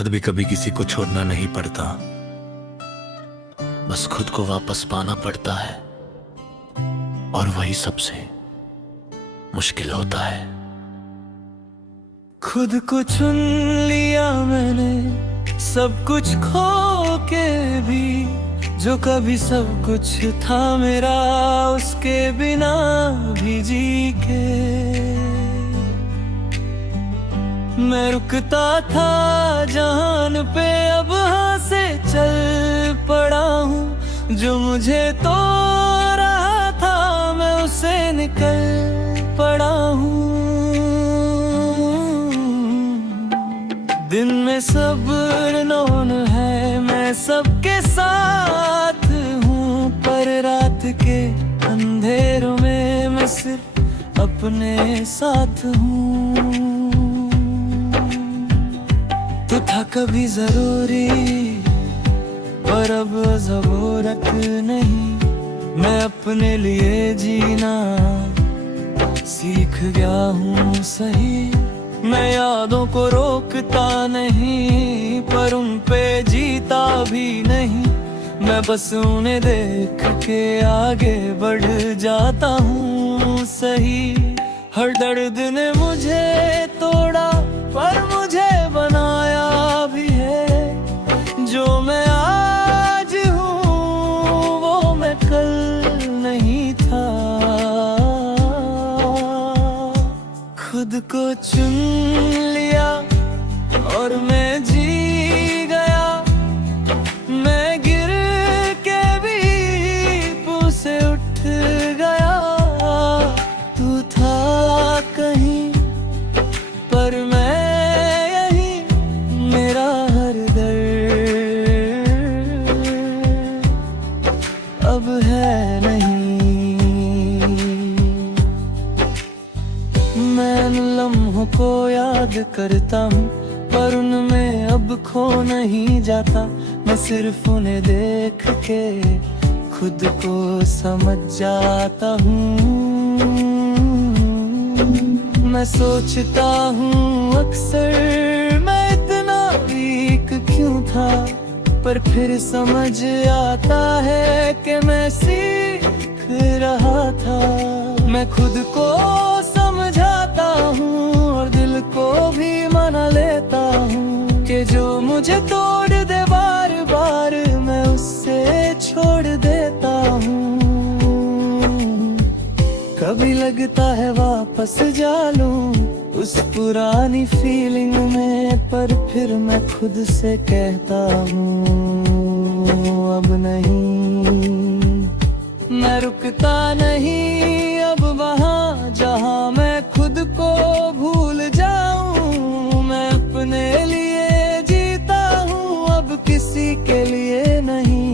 खुद भी कभी किसी को छोड़ना नहीं पड़ता, बस खुद को वापस पाना पड़ता है, और वही सबसे मुश्किल होता है। खुद को चुन लिया मैंने, सब कुछ खो के भी, जो कभी सब कुछ था मेरा, उसके बिना भी जी के। मैं रुकता था जहान पे, अब यहाँ से चल पड़ा हूँ। जो मुझे तो रहा था, मैं उसे निकल पड़ा हूँ। दिन में सब्र नौन है, मैं सबके साथ हूँ, पर रात के अंधेरों में मैं सिर्फ अपने साथ हूँ। तू था कभी जरूरी, पर अब ज़रूरत नहीं। मैं अपने लिए जीना सीख गया हूँ सही। मैं यादों को रोकता नहीं, पर उन पे जीता भी नहीं। मैं बस उन्हें देख के आगे बढ़ जाता हूँ सही। हर दर्द ने मुझे तोड़ा, पर मुझे बनाया भी है। जो मैं आज हूँ, वो मैं कल नहीं था। खुद को चुन लिया और मैं जी गया। मैं गिर के भी पुल से उठ गया। तू था कहीं, पर मैं यहीं। मेरा हर दर्द अब है नहीं। मैं उन लम्हों को याद करता हूँ, पर उनमें अब खो नहीं जाता। मैं सिर्फ उन्हें देख के खुद को समझ जाता हूँ। मैं सोचता हूँ अक्सर, मैं इतना वीक क्यों था, पर फिर समझ आता है कि मैं सीख रहा था। मैं खुद को समझाता हूँ और दिल को भी मना लेता हूँ कि जो मुझे तोड़ दे बार बार, मैं उससे छोड़ देता हूँ। कभी लगता है वापस जा लूं उस पुरानी फीलिंग में, पर फिर मैं खुद से कहता हूँ अब नहीं। मैं रुकता नहीं अब वहाँ जहाँ मैं खुद को भूल जाऊं। मैं अपने लिए जीता हूँ, अब किसी के लिए नहीं।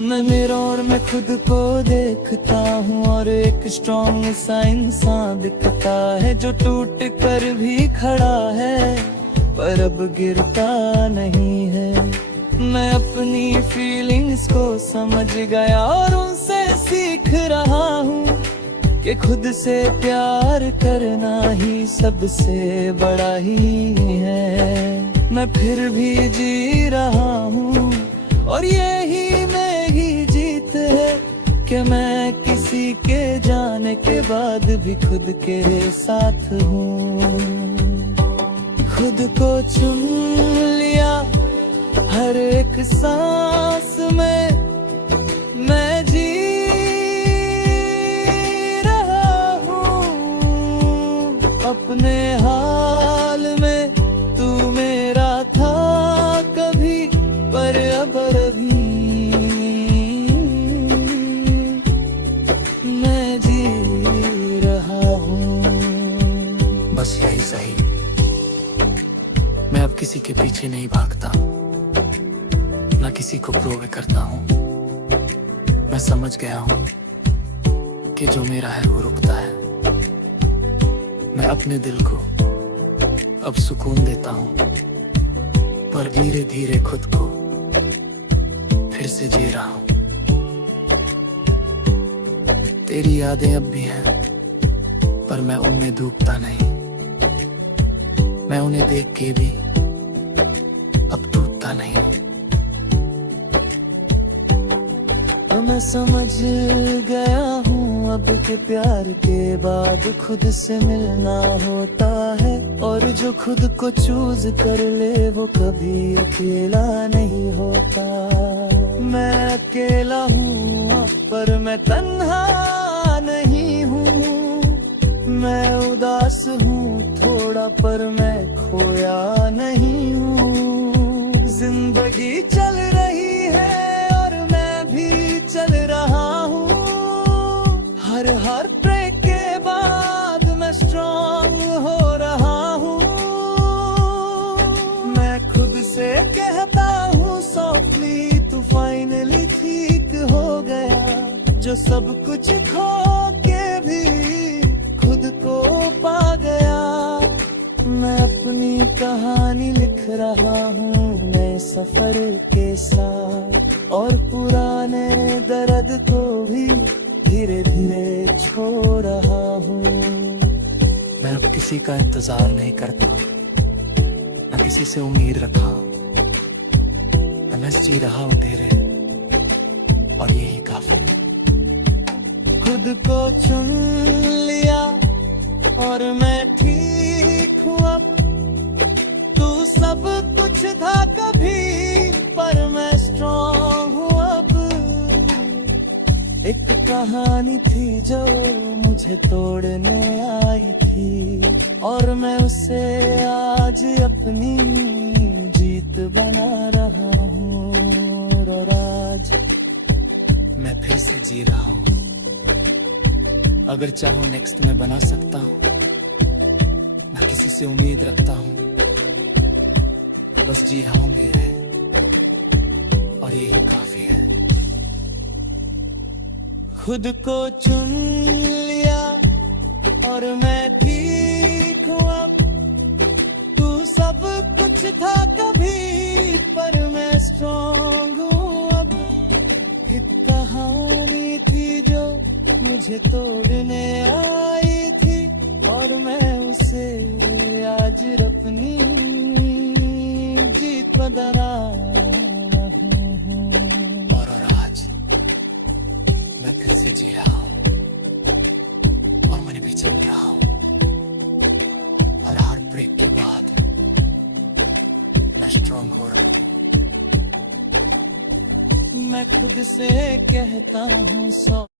मैं मिरर में खुद को देखता हूँ और एक स्ट्रॉन्ग सा इंसान दिखता है, जो टूट कर भी खड़ा है, पर अब गिरता नहीं है। मैं अपनी फीलिंग्स को समझ गया और उनसे सीख रहा हूँ कि खुद से प्यार करना ही सबसे बड़ा ही है। मैं फिर भी जी रहा हूँ और यही मेरी जीत है कि मैं किसी के जाने के बाद भी खुद के साथ हूँ। खुद को चुन लिया हर एक सांस में, मैं जी रहा हूँ अपने हाल में। तू मेरा था कभी, पर अब अभी मैं जी रहा हूँ। बस यही सही, मैं अब किसी के पीछे नहीं भागता, ना किसी को प्रूव करता हूँ। मैं समझ गया हूँ कि जो मेरा है वो रुकता है। मैं अपने दिल को अब सुकून देता हूँ, पर धीरे धीरे खुद को फिर से जी रहा हूँ। तेरी यादें अब भी हैं, पर मैं उनमें डूबता नहीं। मैं उन्हें देख के भी अब टूटता नहीं। तो मैं समझ गया हूँ अब के प्यार के बाद खुद से मिलना होता है, और जो खुद को चूज कर ले वो कभी अकेला नहीं होता। मैं अकेला हूँ पर मैं तन्हा नहीं हूँ, मैं उदास हूँ थोड़ा पर मैं खोया नहीं हूँ। जिंदगी चल रही है और मैं भी चल रहा हूँ, हर ब्रेक के बाद मैं स्ट्रांग हो रहा हूँ। मैं खुद से कहता हूँ सॉफ्टली तू फाइनली ठीक हो गया, जो सब कुछ खो के भी खुद को पा गया। मैं अपनी कहानी लिख रहा हूँ नए सफर के साथ, और पुराने दर्द को भी धीरे धीरे छोड़ रहा हूँ। मैं अब किसी का इंतजार नहीं करता, न किसी से उम्मीद रखा। मैं बस जी रहा हूँ तेरे, और यही काफी। खुद को चुन लिया और मैं ठीक हूँ अब, तू सब कुछ था कभी पर मैं स्ट्रॉन्ग हूँ अब। एक कहानी थी जो मुझे तोड़ने आई थी, और मैं उसे आज अपनी जीत बना रहा हूँ। और आज मैं फिर से जी रहा हूँ, अगर चाहो नेक्स्ट मैं बना सकता हूँ। मैं किसी से उम्मीद रखता हूँ, बस जी रहा हूँ मेरे, और यही काफी है। खुद को चुन लिया और मैं ठीक हूँ अब, तू सब कुछ था कभी पर मैं स्ट्रॉन्ग हूँ अब। एक कहानी थी जो मुझे तोड़ने आई थी, और मैं उसे आज अपनी जीत बदला हूँ। और आज मैं फिर से जी रहा हूँ, और मैंने भी चल रहा हूँ। हर हार्ट ब्रेक के बाद मैं स्ट्रॉन्ग हो रहा हूँ। मैं खुद से कहता हूँ